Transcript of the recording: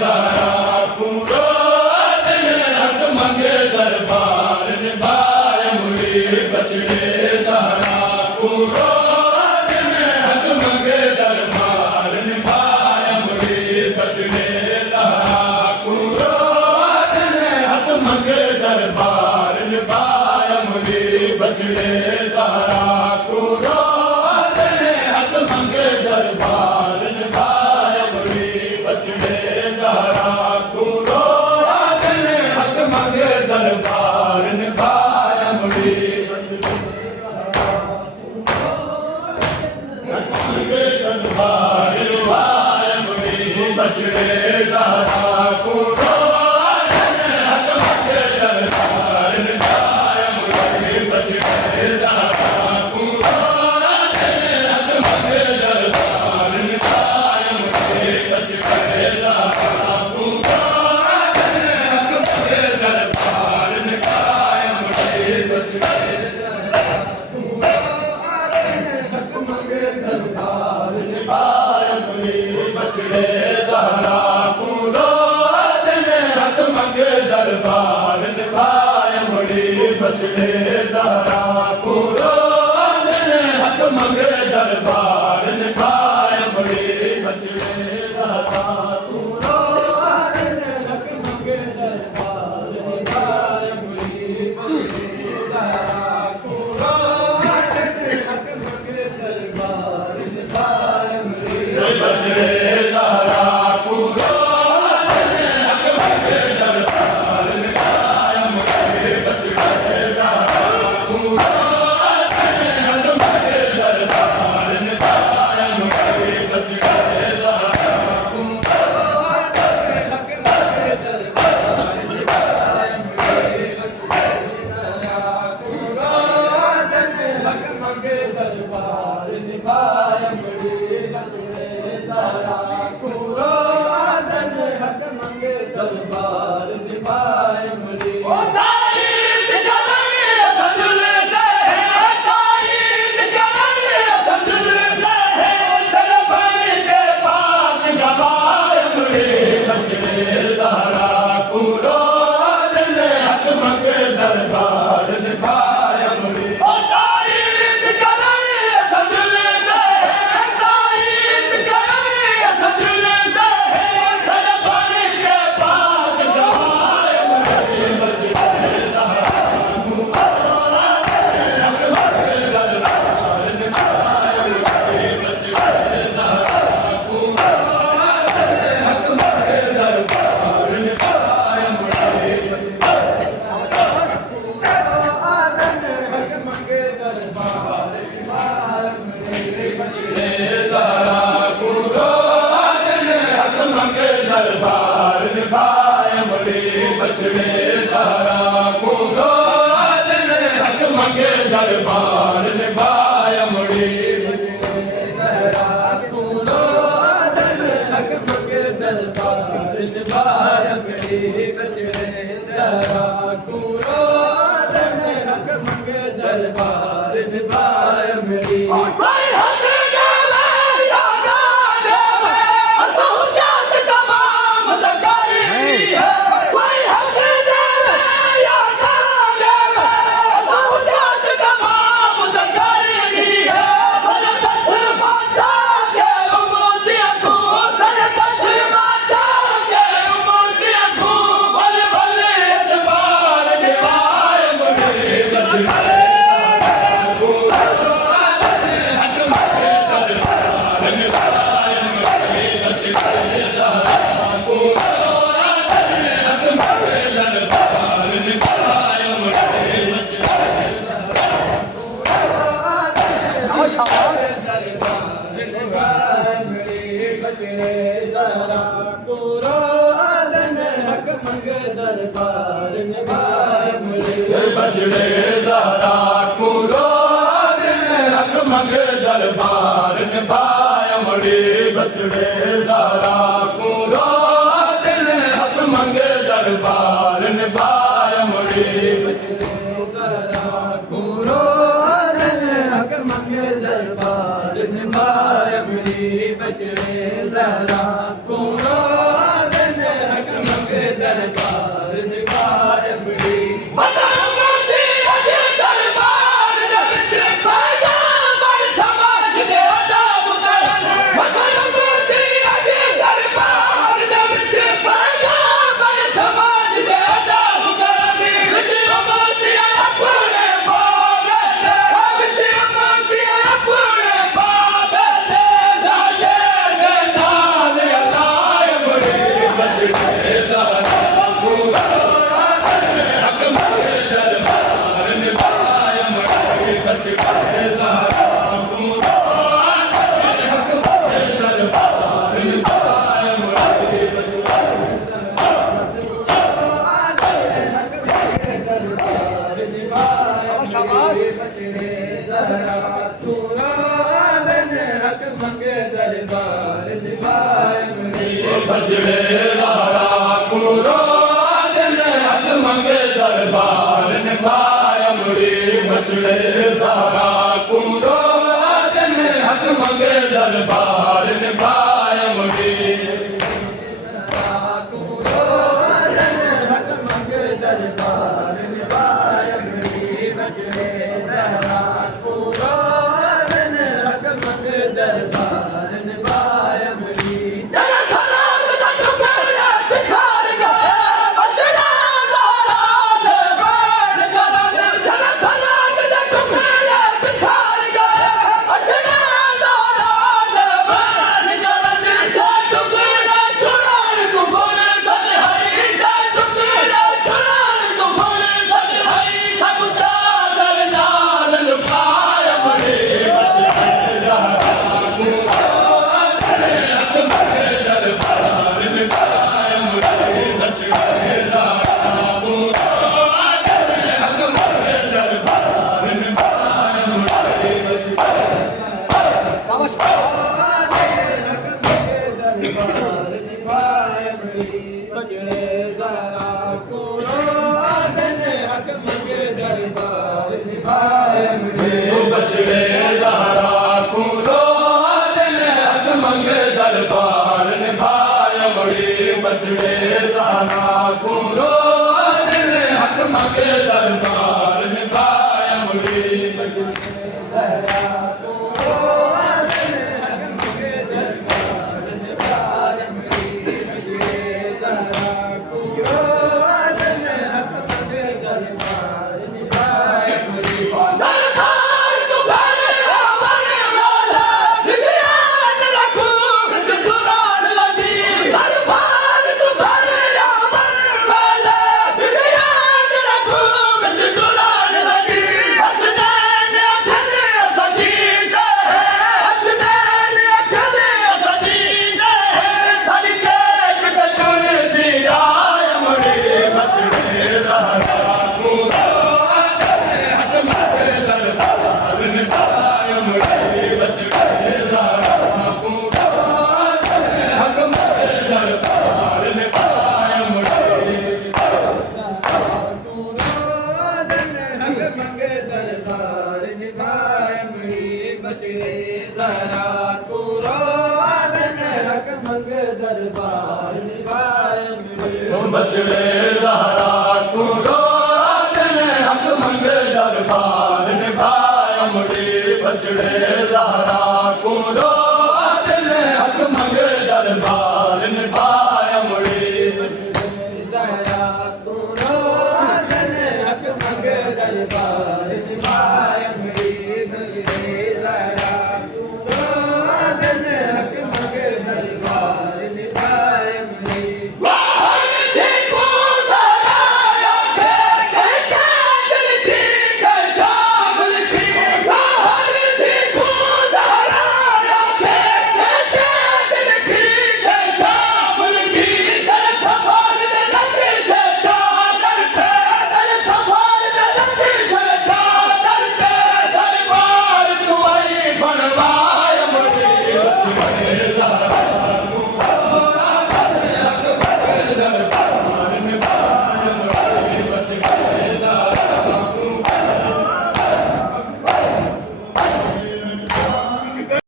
दारा कूरो दिन हक मंगे दरबार निभाय मुड़ी बचड़े दारा कूरो दिन हक मंगे दरबार निभाय मुड़ी बचड़े दारा कूरो दिन हक मंगे दरबार निभाय मुड़ी बचड़े दारा कूरो दिन हक मंगे दरबार निभाय मुड़ी बचड़े दारा कूरो दिन हक मंगे दरबार निभाय मुड़ी दरबार निभाय मुड़ी बचड़े दारा कूरो दिन हक मंगे दरबार निभाय मुड़ी बचड़े दारा कूरो दिन हक मंगे दरबार निभाय मुड़ी बचड़े दारा कूरो दिन हक मंगे दरबार निभाय मुड़ी बचड़े दरबार निभाय मुड़ी बचड़े दारा कूरो दिन हक मंगे दरबार निभाय मुड़ी बचड़े दारा कूरो दिन हक मंगे दरबार निभाय मुड़ी बचड़े दारा कूरो दिन हक मंगे दरबार निभाय मुड़ी बचड़े दारा कूरो दिन हक मंगे दरबार निभाय मुड़ी बचड़े दारा कूरो दिन हक मंगे दरबार निभाय मुड़ी बचड़े दारा कूरो दिन हक मंगे दरबार निभाय मुड़ी बचड़े दारा कूरो दिन हक मंगे दरबार निभाय मुड़ी बचड़े दारा कूरो दिन हक मंगे दरबार निभाय मुड़ी बचड़े दारा कूरो दिन हक मंगे दरबार निभाय मुड़ी दारा कूरो दिन हक मंगे दरबार निभाय मुड़ी दरबार निभाय मुड़ी बचड़े दारा कूरो दिन हक मंगे दरबार निभाय मुड़ी दारा कूरो दिन हक मंगे दरबार निभाय मुड़ी बचड़े दारा कूरो दिन हक मंगे दरबार निभाय मुड़ी दरबार निभाय मुड़ी बचड़े दारा कूरो दिन हक मंगे दरबार निभाय मुड़ी बचड़े दारा कूरो दिन हक मंगे दरबार निभाय मुड़ी बचड़े दारा कूरो दिन हक मंगे दरबार निभाय मुड़ी बचड़े दारा कूरो दिन बछड़े ज़हरा को रोज़न हक मंगे दरबार निभाया मुड़ी बछड़े ज़हरा को रोज़न हक मंगे दरबार निभाया मुड़ी बछड़े ज़हरा को रोज़न हक मंगे दरबार निभाया मुड़ी बछड़े ज़हरा को रोज़न हक मंगे दरबार निभाया मुड़ी बछड़े ज़हरा को रोज़न हक मंगे दरबार निभाया मुड़ी बछड़े ज़हरा को रोज़न हक मंगे दरबार